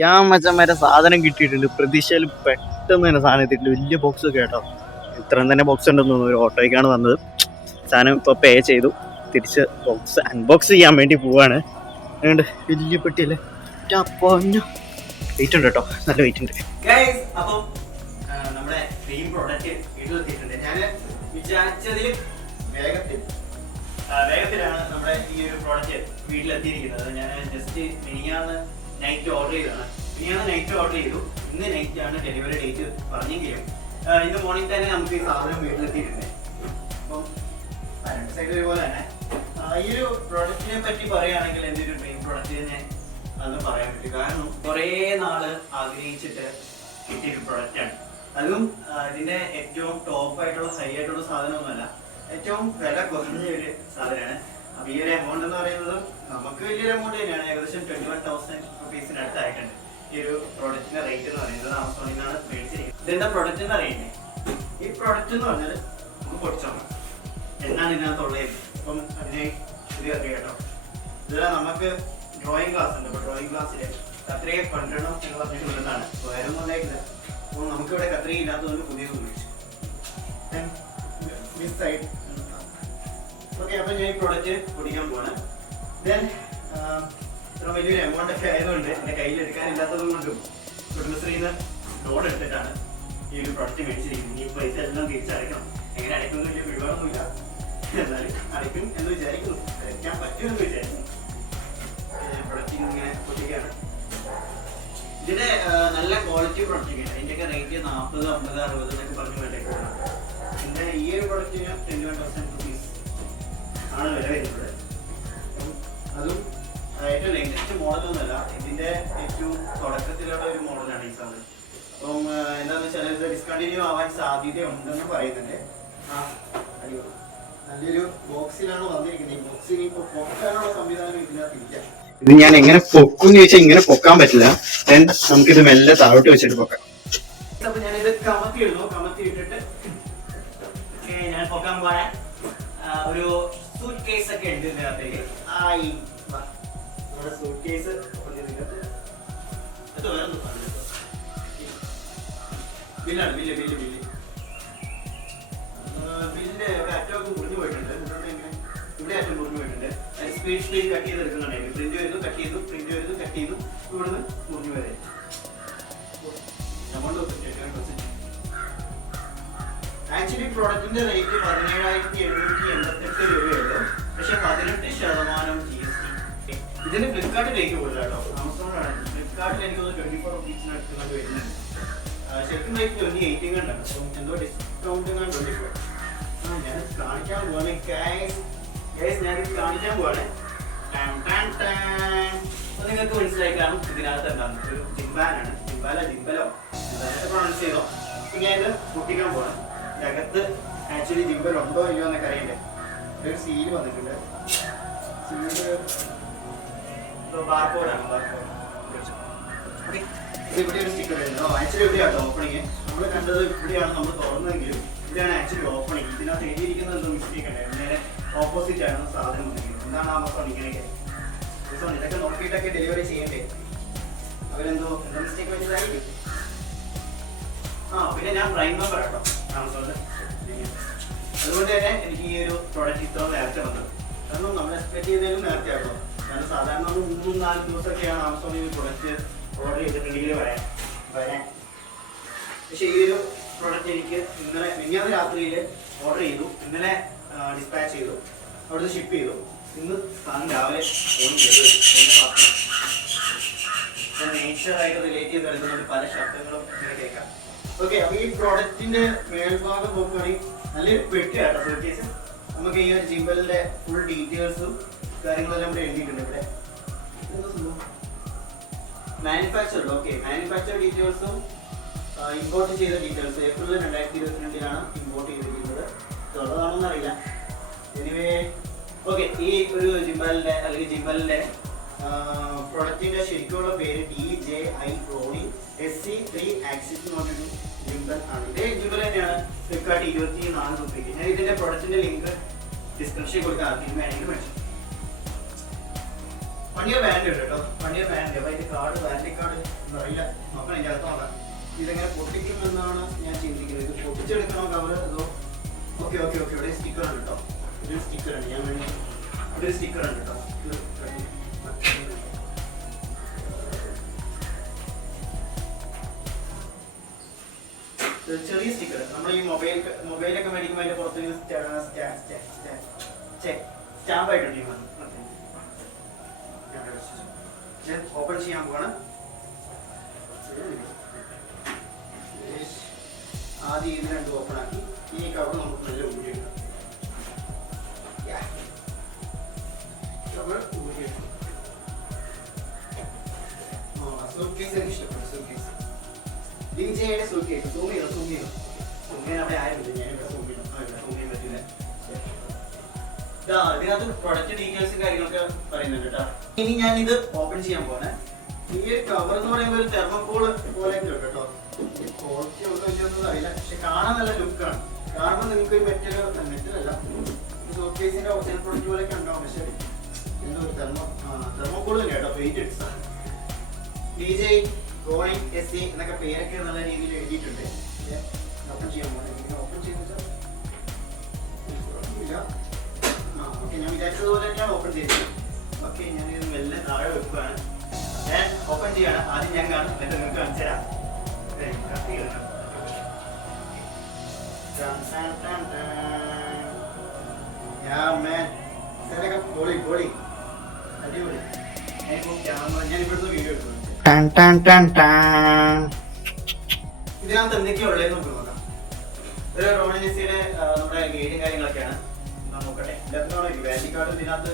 ഞാൻ മച്ചന്മാരെ സാധനം കിട്ടിയിട്ടുണ്ട്. പ്രതീക്ഷയിൽ പെട്ടെന്ന് തന്നെ സാധനം എത്തിയിട്ടുണ്ട്. വലിയ ബോക്സ് ഒക്കെ കേട്ടോ. ഇത്രയും തന്നെ ബോക്സ് ഉണ്ടെന്ന് തോന്നുന്നു. ഒരു ഓട്ടോയ്ക്കാണ് വന്നത്. സാധനം ഇപ്പോൾ പേ ചെയ്തു. തിരിച്ച് ബോക്സ് അൺബോക്സ് ചെയ്യാൻ വേണ്ടി പോവാണ്. അതുകൊണ്ട് വലിയ പെട്ടിയല്ലേ. വെയിറ്റ് ഉണ്ട് കേട്ടോ, നല്ല വെയിറ്റ് ഉണ്ട്. അപ്പം നമ്മുടെ ഡ്രീം പ്രോഡക്റ്റ് വീട്ടിലെത്തിയിട്ടുണ്ട്. ഞാൻ വിചാരിച്ചതിൽ വേഗത്തിലാണ് നമ്മുടെ ഈ ഒരു പ്രോഡക്റ്റ് വീട്ടിലെത്തിയിരിക്കുന്നത്. ഞാൻ ജസ്റ്റ് മിനിഞ്ഞാന്ന് നൈറ്റ് ഓർഡർ ചെയ്തതാണ്. നൈറ്റ് ഓർഡർ ചെയ്തു. ഇന്ന് നൈറ്റ് ആണ് ഡെലിവറി ഡേറ്റ് പറഞ്ഞെങ്കിലും ഇന്ന് മോർണിംഗ് തന്നെ നമുക്ക് ഈ സാധനം വീട്ടിലെത്തിയിട്ടുണ്ട്. അപ്പം രണ്ട് സൈഡ് ഒരുപോലെ തന്നെ ഈ ഒരു പ്രോഡക്റ്റിനെ പറ്റി പറയുകയാണെങ്കിൽ എൻ്റെ ഒരു ഡ്രീം പ്രോഡക്റ്റ് തന്നെ അന്ന് പറയാൻ പറ്റും. കാരണം കുറേ നാള് ആഗ്രഹിച്ചിട്ട് കിട്ടിയൊരു പ്രൊഡക്റ്റാണ്. അതും ഇതിന്റെ ഏറ്റവും ടോപ്പായിട്ടുള്ള ഹൈ ആയിട്ടുള്ള സാധനമൊന്നുമല്ല, ഏറ്റവും വില കുറഞ്ഞ ഒരു സാധനമാണ്. അപ്പൊ ഈ ഒരു എമൗണ്ട് എന്ന് പറയുന്നത് നമുക്ക് വലിയൊരു എമൗണ്ട് തന്നെയാണ്. ഏകദേശം 21,000 റുപ്പീസിന് അടുത്തായിട്ടുണ്ട് ഈ ഒരു പ്രോഡക്റ്റിന്റെ റേറ്റ് എന്ന് പറയുന്നത്. ആമസോണിൽ നിന്നാണ് മേടിച്ചിരിക്കുന്നത്. ഇതെന്താ പ്രൊഡക്റ്റ് എന്ന് അറിയുന്നത്? ഈ പ്രൊഡക്റ്റ് എന്ന് പറഞ്ഞാൽ നമുക്ക് പൊടിച്ചോണം എന്നാണ് ഇതിനകത്തുള്ളത്. അപ്പം അതിനെ ഇത് അറിയാം കേട്ടോ. ഇതിൽ നമുക്ക് ഡ്രോയിങ് ക്ലാസ് ഉണ്ട്. അപ്പൊ ഡ്രോയിങ് ക്ലാസ്സിൽ കത്രിക കൊണ്ടുവരണം എന്ന് പറഞ്ഞിട്ടുള്ളതാണ്. വേറെ ഒന്നും ഉണ്ടായിട്ടില്ല. അപ്പോൾ നമുക്കിവിടെ കത്രിക ഇല്ലാത്തതുകൊണ്ട് പുതിയത് ഉപയോഗിച്ചു. ഓക്കെ, അപ്പൊ ഞാൻ ഈ പ്രോഡക്റ്റ് പൊടിക്കാൻ പോവാണ്. ദെൻ ഇത്ര വലിയൊരു എമൗണ്ട് ഒക്കെ ആയതുകൊണ്ട് എൻ്റെ കയ്യിൽ എടുക്കാനില്ലാത്തത് കൊണ്ടും കുടുംബശ്രീന്ന് ലോൺ എടുത്തിട്ടാണ് ഈ ഒരു പ്രൊഡക്റ്റ് മേടിച്ചിരിക്കുന്നത്. ഈ പൈസ എല്ലാം തിരിച്ചടയ്ക്കണം. എങ്ങനെ അടയ്ക്കുന്നു വലിയ പിടിപാടൊന്നുമില്ല, എന്നാലും അടയ്ക്കും എന്ന് വിചാരിക്കുന്നു. അടയ്ക്കാൻ പറ്റുമെന്ന് വിചാരിക്കുന്നു. പ്രൊഡക്റ്റ് ഇങ്ങനെ പൊട്ടിക്കുകയാണ്. ഇതിന്റെ നല്ല ക്വാളിറ്റി പ്രൊഡക്റ്റ്. അതിൻ്റെയൊക്കെ റേറ്റ് 40, 50, 60 എന്നൊക്കെ പറഞ്ഞ് വേണ്ടേക്കാണ്. പിന്നെ ഈ ഒരു പ്രൊഡക്റ്റിന് 21,000 റുപ്പീസ് ആണ് വില വരുന്നത്. അതും ഏറ്റവും ലേറ്റസ്റ്റ് മോഡലൊന്നുമല്ല, ഇതിന്റെ ഏറ്റവും തുടക്കത്തിലുള്ള ഒരു മോഡലാണ് ഈ സാധനം. അപ്പം എന്താണെന്ന് വെച്ചാൽ ഇത് ഡിസ്കണ്ടിന്യൂ ആവാൻ സാധ്യതയുണ്ടെന്ന് പറയുന്നുണ്ട്. നല്ലൊരു ബോക്സിലാണ് വന്നിരിക്കുന്നത്. ഈ ബോക്സിന് ഇപ്പോൾ പൊക്കാനുള്ള സംവിധാനം ഇതിനകത്ത് ഇരിക്കാം. ഇത് ഞാൻ എങ്ങനെ പൊക്കും എന്ന് ചോദിച്ചാൽ ഇങ്ങനെ പൊക്കാൻ പറ്റില്ല. നമുക്കിത് മെല്ലെ താഴോട്ട് വെച്ചിട്ട് പൊക്കാം. അപ്പൊ ഞാനിത് കമത്തി ഇടുന്നു. കമത്തി ഇട്ടിട്ട് ഞാൻ പൊക്കാൻ പോയാൽ ഒരു സൂട്ട് കേസ് ഒക്കെ ഉണ്ട് ഇതിനകത്തേക്ക്. നമ്മുടെ സൂട്ട് കേസ് ബില്ലാണ്. ബില്ലിന്റെ അറ്റമൊക്കെ മുറിഞ്ഞു പോയിട്ടുണ്ട്. ഇവിടെ അറ്റം മുറിഞ്ഞു പോയിട്ടുണ്ട്. സ്പീഡ് കട്ട് ചെയ്തെടുക്കുന്നുണ്ടായിരുന്നു. പ്രിന്റ് വരുന്നു, കട്ട് ചെയ്തു, പ്രിന്റ് വരുന്നു, കട്ട് ചെയ്തു, ഇവിടുന്ന് മുറിഞ്ഞു വരെ. ആക്ച്വലി പ്രോഡക്റ്റിന്റെ റേറ്റ് 17,788 രൂപയുള്ളൂ. പക്ഷെ 18% GST. ഇതിന് ഫ്ലിപ്കാർട്ടിലേക്ക് പോകില്ല കേട്ടോ, ആമസോണിലാണ്. ഫ്ലിപ്കാർട്ടിൽ എനിക്കൊന്ന് 24 റുപ്പീസിനടുത്ത് വരുന്നുണ്ട്. ശരിക്കും റേറ്റ് 28 കണ്ടാണ്. അപ്പം എന്തോ ഡിസ്കൗണ്ട് ഞാൻ 24. ഞാൻ കാണിക്കാൻ പോവാണ് ഞാനിത് കാണിക്കാൻ പോവാണ്. നിങ്ങൾക്ക് മനസ്സിലായി കാണും ഇതിനകത്ത് എന്താണ് ഒരു ജിംബാലാണ്. ജിംബലോ പ്രൊണൗൺസ് ചെയ്തോ. ഞാൻ ഇത് പൊട്ടിക്കാൻ പോവാണ്. ഇതിനകത്ത് ആക്ച്വലി ജിംബൽ ഉണ്ടോ ഇല്ലയോ എന്നൊക്കെ അറിയണ്ടേ. ഒരു സീല് വന്നിട്ടുണ്ട്. സീല് ബാർകോഡാണ്. ഇവിടെ ഒരു സ്റ്റിക്കർ വരുന്നത്. ആക്ച്വലി ഇവിടെയാണ് ഓപ്പണിങ്. നമ്മൾ കണ്ടത് ഇവിടെയാണ് നമ്മൾ തുറന്നതെങ്കിലും ഇവിടെയാണ് ആക്ച്വലി ഓപ്പണിങ്. ഇതിനകത്ത് എഴുതിയിരിക്കുന്നത് എന്തോ മിസ്റ്റേക്ക് ഉണ്ടായിരുന്നു. നേരെ ഓപ്പോസിറ്റ് ആണ് സാധനം വന്നിരിക്കുന്നത്. എന്താണ് ആമസോൺ ഇങ്ങനെയൊക്കെ? ഇതൊക്കെ നോക്കിയിട്ടൊക്കെ ഡെലിവറി ചെയ്യണ്ടേ? അവരെന്തോ മിസ്റ്റേക്ക് വെച്ചതായിരിക്കും. പിന്നെ ഞാൻ പ്രൈം മെമ്പർ കേട്ടോ ആമസോണിൽ. അതുകൊണ്ട് തന്നെ എനിക്ക് ഈ ഒരു പ്രോഡക്റ്റ് ഇത്ര നേരത്തെ വന്നത്. കാരണം നമ്മൾ എക്സ്പെക്ട് ചെയ്തതിലും നേരത്തെ ആണല്ലോ. കാരണം സാധാരണ 3-4 ദിവസമൊക്കെയാണ് ആമസോണിൽ പ്രൊഡക്റ്റ് ഓർഡർ ചെയ്തിട്ടുണ്ടെങ്കിൽ വരാൻ. പക്ഷേ ഈ ഒരു പ്രോഡക്റ്റ് എനിക്ക് മിനിഞ്ഞാന്ന് രാത്രിയിൽ ഓർഡർ ചെയ്തു. ഇന്നലെ ഡിസ്പാച്ച് ചെയ്തു, അവിടുന്ന് ഷിപ്പ് ചെയ്തു. ഇന്ന് സാധനം രാവിലെ ഫോൺ ചെയ്തു. നേച്ചറായിട്ട് റിലേറ്റ് ചെയ്ത് എടുക്കുന്നുണ്ട്. പല ശബ്ദങ്ങളും ഇങ്ങനെ കേൾക്കാം. ഓക്കെ, അപ്പൊ ഈ പ്രോഡക്റ്റിന്റെ മേൽഭാഗം നോക്കുകയാണെങ്കിൽ നല്ലൊരു പെട്ടിയാട്ടോ സൂട്ട്കേസ്. നമുക്ക് ഈ ഒരു ജിംബലിന്റെ ഫുൾ ഡീറ്റെയിൽസും കാര്യങ്ങളെല്ലാം ഇവിടെ എഴുതിയിട്ടുണ്ട്. ഇവിടെ മാനുഫാക്ചർഡ്. ഓക്കെ, മാനുഫാക്ചർ ഡീറ്റെയിൽസും ഇമ്പോർട്ട് ചെയ്ത ഡീറ്റെയിൽസ് ഏപ്രിൽ 2022 ഇമ്പോർട്ട് ചെയ്തിരിക്കുന്നത്. ഉള്ളതാണെന്ന് അറിയില്ല. എനിവേ ഓക്കെ, ഈ ഒരു ജിംബലിന്റെ പ്രൊഡക്റ്റിന്റെ ശരിക്കുള്ള പേര് DJI Ronin SC 3 ആക്സിസ് എന്ന് പറഞ്ഞൊരു ജിംബൽ ആണ്. ഇതേ ജിംബൽ തന്നെയാണ് ഫ്ലിപ്കാർട്ട് 24 റുപ്പീക്ക്. ഞാൻ ഇതിന്റെ പ്രൊഡക്റ്റിന്റെ ലിങ്ക് ഡിസ്ക്രിപ്ഷനിൽ കൊടുക്കാം. ആർക്കും വേണമെങ്കിൽ മേടിച്ചു. 1 ഇയർ വാറന്റി ഉണ്ട് കേട്ടോ. 1 ഇയർ വാറന്റി. അപ്പോൾ അതിന്റെ വാറന്റി കാർഡ് അറിയില്ല, നോക്കണം, എൻ്റെ അകത്ത് നോക്കാം. ഇതെങ്ങനെ പൊട്ടിക്കുമെന്നാണ് ഞാൻ ചിന്തിക്കുന്നത്. ഇത് പൊട്ടിച്ചെടുക്കണോ കവർ അതോ? ഓക്കെ ഓക്കെ ഓക്കെ, ഇവിടെ സ്റ്റിക്കർ ഉണ്ട് കേട്ടോ. ഇതൊരു സ്റ്റിക്കറാണ്, ഞാൻ വേണ്ടി ഇവിടെ ഒരു സ്റ്റിക്കർ ഉണ്ട് കേട്ടോ. ചെറിയ സ്റ്റിക്കർ നമ്മൾ ഈ മൊബൈലൊക്കെ മേടിക്കുമ്പോൾ അതിന്റെ പുറത്ത് സ്റ്റാമ്പായിട്ടുണ്ട്. ഞാൻ ഓപ്പൺ ചെയ്യാൻ പോവാണ്. ആദ്യം ഇത് രണ്ടും ഓപ്പൺ ആക്കി ഈ കവർ നമുക്ക് നല്ല ഊരിയെടുക്കാം. കവർ ഊരിയെടുക്കാം. സൂട്ട്കേസ് എനിക്ക് ഇഷ്ടപ്പെട്ടു. Suitcase DJIയുടെ suitcase. സൂം ചെയ്യാം അവിടെ ആരുണ്ട്, ഞാനിവിടെ സൂം ചെയ്യാൻ പറ്റില്ല. ഇതിനകത്ത് പ്രൊഡക്റ്റ് ഡീറ്റെയിൽസും കാര്യങ്ങളൊക്കെ പറയുന്നുണ്ട് കേട്ടോ. ഇനി ഞാൻ ഇത് ഓപ്പൺ ചെയ്യാൻ പോണേ. ഈ ഒരു കവർ എന്ന് പറയുമ്പോൾ ഒരു തെർമോക്കോൾ പോലെയൊക്കെ ഉണ്ട് കേട്ടോ. ക്വാളിറ്റി ഉണ്ടോ ഇല്ലയൊന്നും അറിയില്ല, പക്ഷെ കാണാൻ നല്ല ലുക്കാണ്. കാണുമ്പോൾ നിങ്ങൾക്ക് ഒരു മെറ്റലല്ല സൂട്ട്കേസിന്റെ ഒറിജിനൽ പ്രൊഡക്റ്റ് പോലെയൊക്കെ ഉണ്ടാവും. പക്ഷെ എന്തോ ഒരു തെർമോക്കോൾ തന്നെ കേട്ടോ. വെയിറ്റ് DJI Ronin SC എന്നൊക്കെ പേരൊക്കെ നല്ല രീതിയിൽ എഴുതിയിട്ടുണ്ട്. ഓപ്പൺ ചെയ്യാൻ പോകണം. ഓപ്പൺ ചെയ്യുന്ന ഓക്കെ, ഞാൻ വിചാരിച്ചതുപോലെ തന്നെയാണ് ഓപ്പൺ ചെയ്തത്. ഓക്കെ, ഞാൻ ഇത് മെല്ലെ താഴെ വെക്കുകയാണ്. ഞാൻ ഓപ്പൺ ചെയ്യാണ്. ആദ്യം ഞാൻ കാണും, എന്നിട്ട് നിങ്ങൾക്ക് കാണിച്ചു തരാം. അടിപൊളി. ഞാൻ ഇവിടുത്തെ വീഡിയോ എടുക്കുന്നു. ഇതിനകത്ത് എന്തൊക്കെയാ ഉള്ളതെന്ന് നമുക്ക് നോക്കാം. ഒരു റോണിൻ SCയുടെ നമ്മുടെ ഗൈഡും കാര്യങ്ങളൊക്കെയാണ്. നോക്കട്ടെ, വാറന്റി കാർഡ് ഇതിനകത്ത്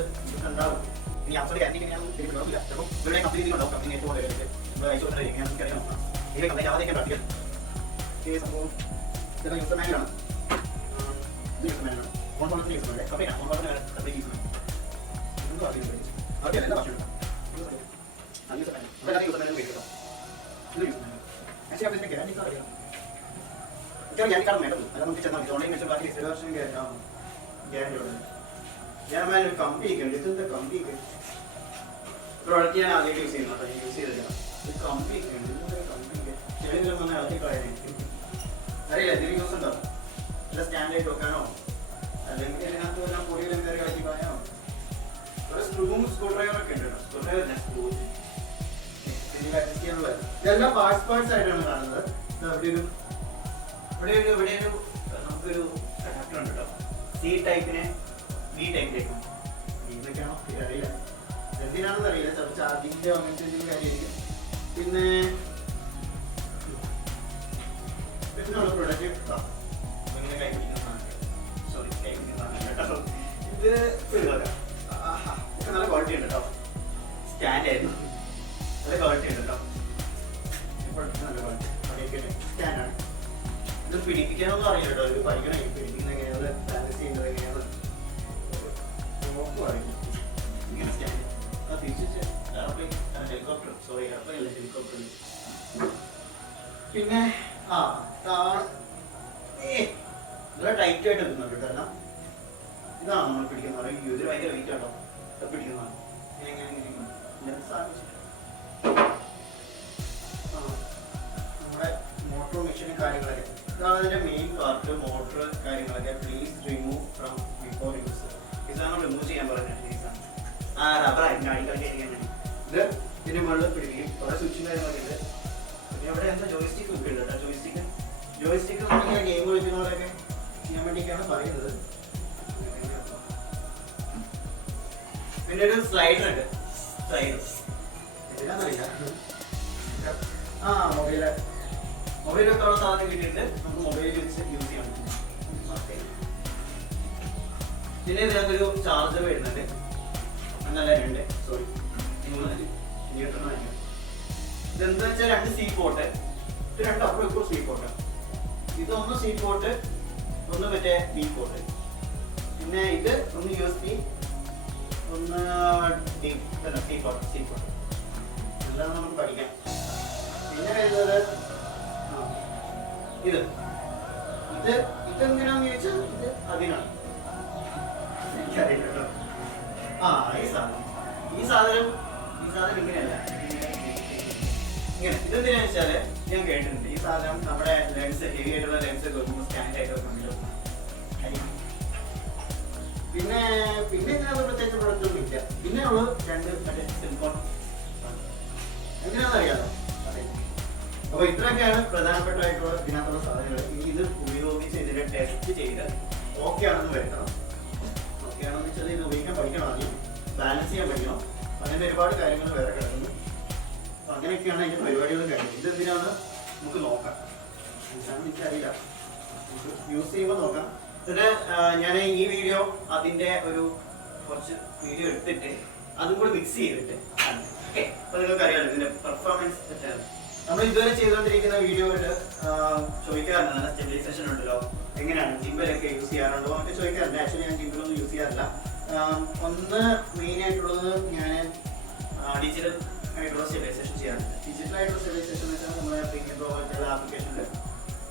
ഉണ്ടാവും. ഇനി അത്ര ഗ്യാരണ്ടി ഇല്ല. ചിലപ്പോൾ ഇവിടെ കമ്പനി ഉണ്ടാവും. കമ്പനി ഏറ്റവും കൂടുതൽ അയച്ചു കൊടുത്തിരിക്കുകയാണ്. ഇതിലെ കമ്പനി ആദ്യമൊക്കെ പ്രാക്ടിക്കൽ ഈ സംഭവം ഇതെല്ലാം യൂസർ മാനുവലാണ്. ഇത് യൂസർ മാനുവലാണ്. ഓൺ പോലത്തെ യൂസർ മാനുവൽ കമ്പനി ഓൺ പോലത്തെ കമ്പനി യൂസർ മാനുവൽ എന്തും അറിയില്ല. ഓക്കെ, എല്ലാ ഭാഷയുണ്ട്. യൂസർ മാനുവൽ ഇവിടെ യൂസർ മാനുവൽ മേടിക്കാം. ഇത് യൂസർ മാനുവൽ ആക്ച്വലി അതിന്റെ ഗ്യാരണ്ടി കാർഡ് അറിയാം. ഗ്യാരണ്ടി കാർഡ് വേണ്ടത് അല്ല, നമുക്ക് ചെന്നാൽ ഓൺലൈൻ വെച്ച് ബാക്കി 1 വർഷം ഗ്യാരണ്ടി ഉള്ളത്. ഞാൻ ഒരു കമ്പിയൊക്കെ ഉണ്ട്. ഇതെന്താ കമ്പിയൊക്കെ? പ്രോഡക്റ്റ് ഞാൻ ആദ്യമായിട്ട് യൂസ് ചെയ്യുന്നത് യൂസ് ചെയ്തില്ല. ഒരു കമ്പിയൊക്കെ ഉണ്ട്. ഇതെന്താ കമ്പിയൊക്കെ? ചെറിയ വന്നാൽ ഇളക്കി കളയാനായിരിക്കും. അറിയില്ല, എന്തെങ്കിലും യൂസ് ഉണ്ടാവും. അല്ല സ്റ്റാൻഡായിട്ട് വെക്കാനോ അല്ലെങ്കിൽ ഇതിനകത്ത് വല്ല പൊടിയിലും കയറി ഇളക്കി കളയാനോ. ഒരു സ്ക്രൂവും സ്ക്രൂ ഡ്രൈവറൊക്കെ ഉണ്ട് കേട്ടോ. സ്ക്രൂ ഡ്രൈവർ സ്ക്രൂ അഡ്ജസ്റ്റ് ചെയ്യാനുള്ളത്. ഇതെല്ലാം പാർട്സ് ആയിട്ടാണ് കാണുന്നത്. ഇവിടെ ഒരു നമുക്കൊരു അഡാപ്റ്റർ ഉണ്ട് കേട്ടോ. C ടൈപ്പിനെ B ടൈപ്പിലേക്ക്. ഇതൊക്കെയാണോ അറിയില്ല, എന്തിനാണെന്ന് അറിയില്ല. ചിലപ്പോൾ ചാർജിങ്ങിൻ്റെ അങ്ങനത്തെ എന്തെങ്കിലും കാര്യമായിരിക്കും. പിന്നെ ഇതിനുള്ള പ്രൊഡക്റ്റ് ഇങ്ങനെ കൈ പിടിക്കുന്നതാണ്. സോറി, കൈ പിടിക്കുന്നതാണ് കേട്ടോ. ഇത് നല്ല ക്വാളിറ്റി ഉണ്ട് കേട്ടോ. സ്റ്റാൻഡ് ആയിരുന്നു, നല്ല ക്വാളിറ്റി ഉണ്ട് കേട്ടോ. നല്ല ക്വാളിറ്റി സ്റ്റാൻഡാണ്. ഇത് പിടിപ്പിക്കാനൊന്നും അറിയില്ല കേട്ടോ. ഇത് പഠിക്കണം, പിടിക്കുന്നത് എങ്ങനെയാണ്, ബാലൻസ് ചെയ്യുന്നത് എങ്ങനെയാണ് നോക്കും അറിയില്ല. ഇങ്ങനെ സ്റ്റാൻഡ് തിരിച്ച് എയർപ്ലെയിൻ ഹെലികോപ്റ്റർ, സോറി എയർപ്ലെയിൻ അല്ല ഹെലികോപ്റ്റർ. പിന്നെ നല്ല ടൈറ്റ് ആയിട്ട് നിൽക്കുന്നുണ്ട് കേട്ടോ. കാരണം ഇതാണ് നമ്മൾ പിടിക്കുന്നത്. ഇതിൽ ഭയങ്കര വെയിറ്റ് ആട്ടോ പിടിക്കുന്നതാണ്. നമ്മുടെ മോട്ടോർ മെഷീനും കാര്യങ്ങളൊക്കെ ഇതാണ് അതിന്റെ മെയിൻ പാർട്ട്. മോട്ടർ കാര്യങ്ങളൊക്കെ please remove from before use. ഇതാണ് റിമൂവ് ചെയ്യാൻ പറഞ്ഞത്. ഇത് ഇതിന്റെ മുകളിൽ പിടിക്കും. കുറെ സ്വിച്ചും കാര്യങ്ങളൊക്കെ ഉണ്ട്. പിന്നെ ഇവിടെ എന്താ ജോയിസ്റ്റിക്ക് ഒക്കെ ഉണ്ട് കേട്ടോ. ജോയിസ്റ്റിക്ക് നമ്മൾ ഗെയിം കളിക്കുന്നവരൊക്കെ ചെയ്യാൻ വേണ്ടിയൊക്കെയാണ് പറയുന്നത്. പിന്നെ ഒരു സ്ലൈഡർ ഉണ്ട്. ഇതിനറിയില്ല. മൊബൈലൊക്കെ ഉള്ള സാധനം കിട്ടിയിട്ട് നമുക്ക് മൊബൈൽ വെച്ച് യൂസ് ചെയ്യാൻ പറ്റും. പിന്നെ ഇതിനകത്തൊരു ചാർജർ വരുന്നുണ്ട്. നല്ല രണ്ട് സോറി ഇതെന്താ വെച്ചാൽ 2 C പോർട്ട്. ഇത് 2 അപ്പുറം C പോർട്ട്. ഇതൊന്ന് C പോർട്ട്, ഒന്ന് മറ്റേ B പോർട്ട്. പിന്നെ ഇത് ഒന്ന് USB, ഒന്ന് C പോർട്ട്. എല്ലാം നമുക്ക് പഠിക്കാം. പിന്നെ വരുന്നത് ഇതെന്തിനാന്ന് ചോദിച്ചാൽ ഇത് അതിനാണ്. എനിക്കറിയില്ല കേട്ടോ. ഈ സാധനം ഇങ്ങനെയല്ല. ഇങ്ങനെ ഇത് ഇതെന്തിനാ വെച്ചാൽ ഞാൻ കേട്ടിട്ടുണ്ട് ഈ സാധനം നമ്മുടെ ലെൻസ് ഹെവി ആയിട്ടുള്ള ലെൻസ് വെക്കുമ്പോൾ സ്റ്റാൻഡ് ആയിട്ട് വെക്കുന്നുണ്ട്. പിന്നെ ഇതിനകത്ത് പ്രത്യേകിച്ച് പ്രൊഡക്റ്റ് ഒന്നും ഇല്ല. പിന്നെ ഉള്ളത് 2 മറ്റേ സിലിക്കോൺ എങ്ങനെയാണെന്ന് അറിയാമോ? അപ്പോൾ ഇത്രയൊക്കെയാണ് പ്രധാനപ്പെട്ടായിട്ടുള്ള ഇതിനകത്തുള്ള സാധനങ്ങൾ. ഇനി ഇത് ഉപയോഗിച്ച് ഇതിനെ ടെസ്റ്റ് ചെയ്ത് ഓക്കെ ആണെന്ന് വരുത്തണം. ഓക്കെ ആണെന്ന് വെച്ചാൽ ഇത് ഉപയോഗിക്കാൻ പഠിക്കണം, ആദ്യം ബാലൻസ് ചെയ്യാൻ പഠിക്കണം. അങ്ങനെ ഒരുപാട് കാര്യങ്ങൾ വേറെ കിടക്കുന്നു. അപ്പം അങ്ങനെയൊക്കെയാണ് അതിൻ്റെ പരിപാടികൾ കഴിഞ്ഞത്. ഇതെന്തിനാണ് നമുക്ക് നോക്കാം. എന്താണെന്ന് എനിക്കറിയില്ല, നമുക്ക് യൂസ് ചെയ്യുമ്പോൾ നോക്കാം. എന്നിട്ട് ഞാൻ ഈ വീഡിയോ അതിൻ്റെ കുറച്ച് വീഡിയോ എടുത്തിട്ട് അതും കൂടി മിക്സ് ചെയ്തിട്ട് ഓക്കെ. അപ്പോൾ നിങ്ങൾക്ക് അറിയാമല്ലോ ഇതിൻ്റെ പെർഫോമൻസ് തെറ്റാണ്. നമ്മൾ ഇതുവരെ ചെയ്തുകൊണ്ടിരിക്കുന്ന വീഡിയോയിൽ ചോദിക്കാറുണ്ട് സ്റ്റെബിലൈസേഷൻ ഉണ്ടല്ലോ, എങ്ങനെയാണ് ജിംബലൊക്കെ യൂസ് ചെയ്യാറുണ്ടോ എന്നൊക്കെ ചോദിക്കാറുണ്ട്. ആക്ച്വലി ഞാൻ ജിംബലൊന്നും യൂസ് ചെയ്യാറില്ല. ഒന്ന് മെയിൻ ആയിട്ടുള്ളത് ഞാൻ ഡിജിറ്റൽ ആയിട്ടുള്ള സ്റ്റെബിലൈസേഷൻ ചെയ്യാറുണ്ട്. ഡിജിറ്റൽ ആയിട്ടുള്ള സ്റ്റെബിലൈസേഷൻ എന്ന് വെച്ചാൽ നമ്മുടെ പ്രീമിയം പ്രോ പോലുള്ള ആപ്ലിക്കേഷനിൽ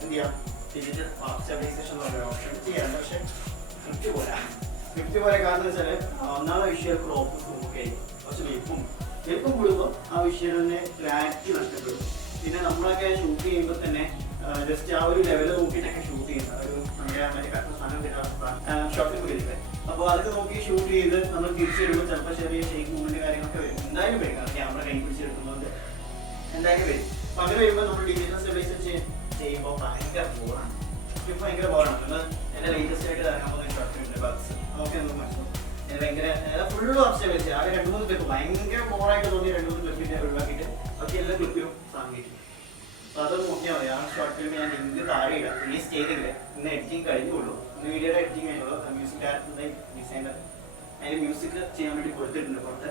എന്ത് ചെയ്യാം, ഡിജിറ്റൽ സ്റ്റെബിലൈസേഷൻ എന്ന് പറയുന്ന ഓപ്ഷൻ ചെയ്യാറുണ്ട്. പക്ഷേ സ്ക്രിപ്റ്റ് പോലെ കാരണം എന്ന് വെച്ചാൽ ഒന്നാമത്തെ വിഷ്വൽ ക്രോപ്പ് ഒക്കെ കുറച്ച് വലിപ്പം കൂടുമ്പോൾ ആ വിഷ്വലിന് ക്ലാരിറ്റി നഷ്ടപ്പെടും. പിന്നെ നമ്മളൊക്കെ ഷൂട്ട് ചെയ്യുമ്പോൾ തന്നെ ജസ്റ്റ് ആ ഒരു ലെവൽ നോക്കിയിട്ടൊക്കെ ഷൂട്ട് ചെയ്യുന്നത് മറ്റേ സാധനം ഷോർട്ട് ഫിലിം വരില്ലേ. അപ്പോൾ അതൊക്കെ നോക്കി ഷൂട്ട് ചെയ്ത് നമ്മൾ തിരിച്ചെടുക്കുമ്പോൾ ചിലപ്പോൾ ചെറിയ ഷേക്ക് മൂവ്മെന്റ് കാര്യങ്ങളൊക്കെ വരും. എന്തായാലും വരും, കാരണം ക്യാമറ കൈ പിടിച്ചെടുക്കുന്നതുകൊണ്ട് എന്തായാലും വരും. അപ്പം അങ്ങനെ വരുമ്പോൾ നമ്മൾ ഡിജിറ്റൽ സ്റ്റെബിലൈസേഷൻ ചെയ്യുമ്പോൾ ഭയങ്കര ബോറാണ്. ഇപ്പോൾ ഭയങ്കര ബോറാണ്. നമ്മൾ എൻ്റെ ലേറ്റസ്റ്റ് ആയിട്ട് ഇറങ്ങാൻ പോകുന്ന ഷോർട്ട് ഫിലിമിൻ്റെ ബഗ്സ് നമുക്ക് നമുക്ക് മനസ്സിലാവും. ഭയങ്കര ഫുള്ള് സ്റ്റെബിലൈസ് ആകെ 2-3 ക്ലിപ്പ് ഭയങ്കര ബോറായിട്ട് തോന്നി 2-3 ക്ലിപ്പിൻ്റെ ഒഴിവാക്കിയിട്ട് ബാക്കി എല്ലാ ക്ലിപ്പിലും സാങ്കേതിക്കും. അപ്പോൾ അതൊന്ന് നോക്കിയാൽ മതി. ആ ഷോർട്ട് ഫിലിം ഞാൻ ലിങ്ക് താഴെ ഇടാം. റിലീസ് ചെയ്തില്ല, ഇന്ന് എഡിറ്റിംഗ് കഴിഞ്ഞുള്ളൂ. ഇന്ന് വീഡിയോയുടെ എഡിറ്റിംഗ് കഴിഞ്ഞുള്ളൂ. മ്യൂസിക് ഡിസൈനർ അതിന് മ്യൂസിക് ചെയ്യാൻ വേണ്ടി കൊടുത്തിട്ടുണ്ട് പുറത്ത്.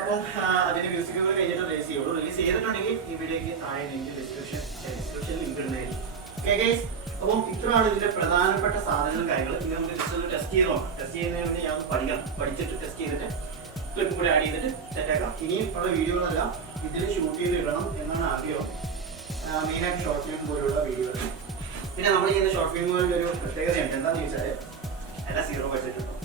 അപ്പം അതിൻ്റെ മ്യൂസിക് കൂടെ കഴിഞ്ഞിട്ട് റിലീസ് ചെയ്യുള്ളൂ. റിലീസ് ചെയ്തിട്ടുണ്ടെങ്കിൽ ഈ വീഡിയോയ്ക്ക് താഴെ ലിങ്ക് ഡിസ്ക്രിപ്ഷനിൽ ലിങ്ക് ഇടുന്നതായിരിക്കും. ഓക്കെ ഗൈസ്, അപ്പം ഇത്രയാണ് ഇതിന്റെ പ്രധാനപ്പെട്ട സാധനങ്ങളും കാര്യങ്ങളും. ഇനി നമുക്ക് ജസ്റ്റ് ഒന്ന് ടെസ്റ്റ് ചെയ്ത് നോക്കാം. ടെസ്റ്റ് ചെയ്യുന്നതിന് വേണ്ടി ഞാൻ പഠിച്ചിട്ട് ടെസ്റ്റ് ചെയ്തിട്ട് ക്ലിപ്പ് കൂടെ ആഡ് ചെയ്തിട്ട് സെറ്റാക്കാം. ഇനിയും ഉള്ള വീഡിയോകളെല്ലാം ഇതിൽ ഷൂട്ട് ചെയ്ത് ഇടണം എന്നാണ് ആഗ്രഹം. മെയിനായിട്ട് ഷോർട്ട് ഫിലിം പോലുള്ള വീഡിയോകൾ. പിന്നെ നമ്മൾ ചെയ്യുന്ന ഷോർട്ട് ഫിലിമുകളുടെ ഒരു പ്രത്യേകതയുണ്ട്. എന്താണെന്ന് ചോദിച്ചാൽ എല്ലാം 0 ബഡ്ജറ്റ് കിട്ടും.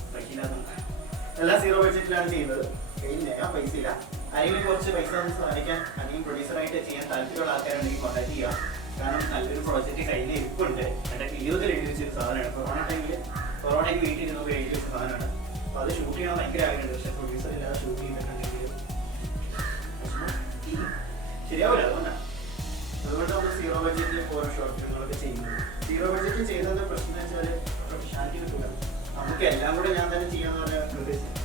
എല്ലാം 0 ബഡ്ജറ്റിലാണ് ചെയ്യുന്നത്. കയ്യിൽ നേരം പൈസ ഇല്ല. അല്ലെങ്കിൽ കുറച്ച് പൈസ സഹായിക്കാൻ അല്ലെങ്കിൽ പ്രൊഡ്യൂസറായിട്ട് ചെയ്യാൻ താല്പര്യമുള്ള ആൾക്കാരുണ്ടെങ്കിൽ കോൺടാക്ട് ചെയ്യാം. കാരണം നല്ലൊരു പ്രോജക്റ്റ് കയ്യിൽ ഇരിപ്പുണ്ട്. എൻ്റെ 20 എഴുതി വെച്ചൊരു സാധനമാണ്. കൊറോണയ്ക്ക് വീട്ടിൽ ഇരുന്നപ്പോൾ എഴുതി വെച്ച സാധനമാണ്. അപ്പോൾ അത് ഷൂട്ട് ചെയ്യാൻ ഭയങ്കര ആഗ്രഹമുണ്ട്. പക്ഷേ പ്രൊഡ്യൂസർ ഇല്ലാതെ ഷൂട്ട് ചെയ്തിട്ടുണ്ടെങ്കിൽ ശരിയാവില്ല. അതുകൊണ്ട് നമ്മൾ 0 ബഡ്ജറ്റിൽ ഓരോ ഷോർട്ട് ഫിലിമുകളൊക്കെ ചെയ്യുന്നത്. 0 ബഡ്ജറ്റിൽ ചെയ്യുന്നത് പ്രശ്നം എന്ന് വെച്ചാൽ പ്രൊഫഷണാലിറ്റി കിട്ടില്ല. നമുക്ക് എല്ലാം കൂടെ ഞാൻ തന്നെ ചെയ്യാന്ന് പറഞ്ഞാൽ ഉദ്ദേശിച്ചത്.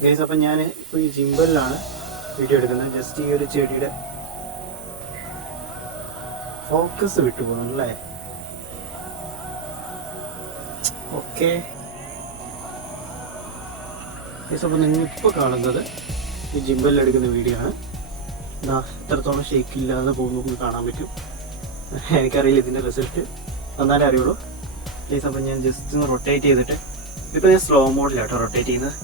ഗൈസ്, അപ്പം ഞാൻ ഇപ്പോൾ ഈ ജിംബലിലാണ് വീഡിയോ എടുക്കുന്നത്. ജസ്റ്റ് ഈ ഒരു ചെടിയുടെ ഫോക്കസ് വിട്ടുപോകുന്നല്ലേ. ഓക്കെ ഗൈസ്, അപ്പോൾ നിങ്ങളിപ്പോൾ കാണുന്നത് ഈ ജിംബലിൽ എടുക്കുന്ന വീഡിയോ ആണ്. ഇതാ ഇത്രത്തോളം ഷേക്ക് ഇല്ലാതെ പോകുമ്പോൾ കാണാൻ പറ്റും. എനിക്കറിയില്ല ഇതിൻ്റെ റിസൾട്ട്, എന്നാലേ അറിയുള്ളൂ ഗൈസ്. അപ്പം ഞാൻ ജസ്റ്റ് ഒന്ന് റൊട്ടേറ്റ് ചെയ്തിട്ട്, ഇപ്പോൾ ഞാൻ സ്ലോ മോഡിലാട്ടോ റൊട്ടേറ്റ് ചെയ്യുന്നത്.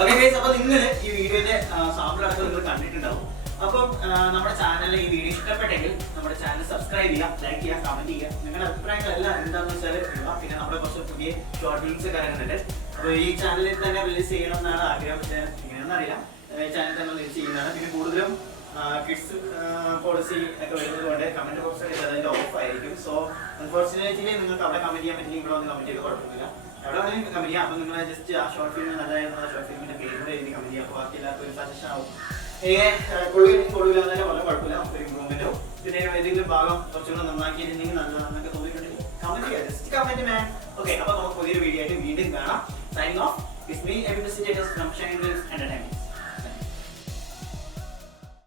ഓക്കെ ഗൈസ്, അപ്പോൾ നിങ്ങൾ ഈ വീഡിയോയുടെ സാമ്പിൾ അടക്കം നിങ്ങൾ കണ്ടിട്ടുണ്ടാവും. അപ്പം നമ്മുടെ ചാനലിൽ ഈ വീഡിയോ ഇഷ്ടപ്പെട്ടെങ്കിൽ നമ്മുടെ ചാനൽ സബ്സ്ക്രൈബ് ചെയ്യുക, ലൈക്ക് ചെയ്യുക, കമന്റ് ചെയ്യുക. നിങ്ങളുടെ അഭിപ്രായങ്ങളെല്ലാം എന്താണെന്ന് വെച്ചാൽ ഇടുക. പിന്നെ നമ്മുടെ കുറച്ച് പുതിയ ഷോർട്ട് ഫിലിംസ് കാര്യങ്ങളുണ്ട്. അപ്പോൾ ഈ ചാനലിൽ തന്നെ റിലീസ് ചെയ്യണം എന്നാണ് ആഗ്രഹം. പക്ഷേ എങ്ങനെയാണെന്ന് അറിയില്ല. ചാനൽ തന്നെ റിലീസ് ചെയ്യുന്നതാണ്. പിന്നെ കൂടുതലും കിഡ്സ് പോളിസി ഒക്കെ വരുന്നത് കൊണ്ട് കമന്റ് ബോക്സ് ഒക്കെ അതിൻ്റെ ഓഫ് ആയിരിക്കും. സോ അൺഫോർച്ചുനേറ്റ്ലി നിങ്ങൾക്ക് അവിടെ കമന്റ് ചെയ്യാൻ പറ്റില്ല. ഇവിടെ വന്ന് കമന്റ് ചെയ്ത് കുഴപ്പമില്ല. എവിടെ വേണമെങ്കിൽ കമന്റ് ചെയ്യാം. അപ്പോൾ നിങ്ങൾ ജസ്റ്റ് ആ ഷോർട്ട് ഫിലിം നല്ലതായിരുന്നു, ഷോർട്ട് ഫിലിമിന്റെ പേര് കൂടെ എഴുതി കമന്റ് ചെയ്യാം. അപ്പോൾ ബാക്കി എല്ലാവർക്കും ഒരു സജഷൻ ആവും. കൊള്ളില്ല തന്നെ വളരെ കുഴപ്പമില്ല. ഒരു ഇമ്പ്രൂവ്മെന്റോ പിന്നെ ഏതെങ്കിലും ഭാഗം കുറച്ചുകൂടെ നന്നാക്കിയിട്ടുണ്ടെങ്കിൽ നല്ലതാണെന്നൊക്കെ തോന്നിയിട്ടുണ്ടെങ്കിൽ കമന്റ് ചെയ്യാം. ജസ്റ്റ് കമന്റ് മാൻ. ഓക്കെ, അപ്പോൾ നമുക്ക് പുതിയൊരു വീഡിയോ ആയിട്ട് വീണ്ടും കാണാം. Signing off. It's me, Evan the Status from Shining Entertainment.